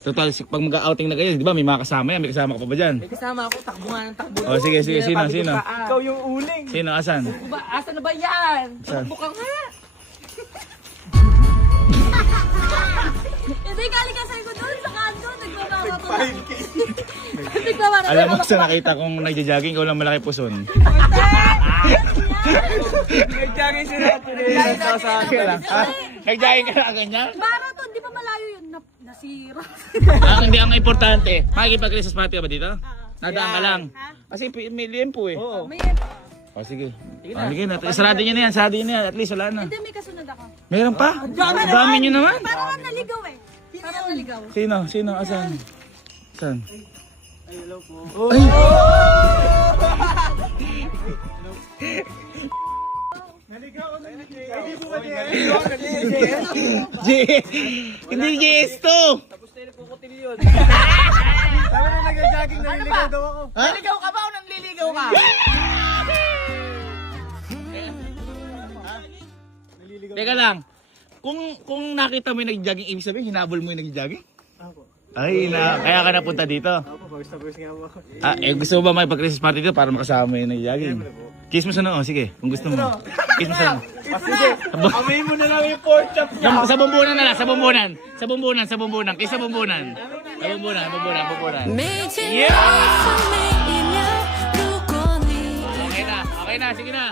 Total, pag mag-outing na kayo, di ba may mga kasama yan? May kasama ka pa ba dyan? May kasama ako, takbo nga ng takbo. Oh, sige, sige. Sino? Ikaw yung uling. Sino? Asan? Asan na ba yan? Saan? Takbo ka nga. Hindi, galing ka sa'yo ko doon sa kanto. Nagbabawa ko. 5K. Alam mo sa nakita kong nagja-jogging, ikaw lang malaki puson. Nag-jogging sila ako rin. Nag-jogging ka na ganyan? Marathon, di ba malayo yun? Nasira. Hindi ang importante. Makikipag-recess party ka ba dito? Nadaan ka lang. Kasi may liempo eh. Oo. May, O sige. Sige na. Sarado nyo na yan. Sarado nyo na yan. At least wala na. hindi, may kasunod ako. Meron pa? Dami nyo naman. Parang ang naligaw eh. Parang ang naligaw. Sino? Sino? Asan? Asan? Ay! Hindi GS to! Tapos tayo nagkukutin yun. Sabi na nag-jogging, naliligaw daw ako. Naliligaw ka ba o nanliligaw ka? Teka lang. Kung nakita mo yung nag-jogging, ibig sabihin, hinabol mo yung nag-jogging? Ako. Ay, kaya ka napunta dito. Ako, pagos nga ako. Gusto mo ba may pag-recess party dito para makasama yung nag-jogging? Kiss mo sa noo, sige, kung gusto mo. Kiss mo sa noo. Sige, amayin mo na lang yung pork chop niya. Sa bumbunan na lang, sa bumbunan. Sa bumbunan, sa bumbunan. Kiss sa bumbunan. Sa bumbunan, bumbunan, bumbunan. Yeah! Okay na, sige na.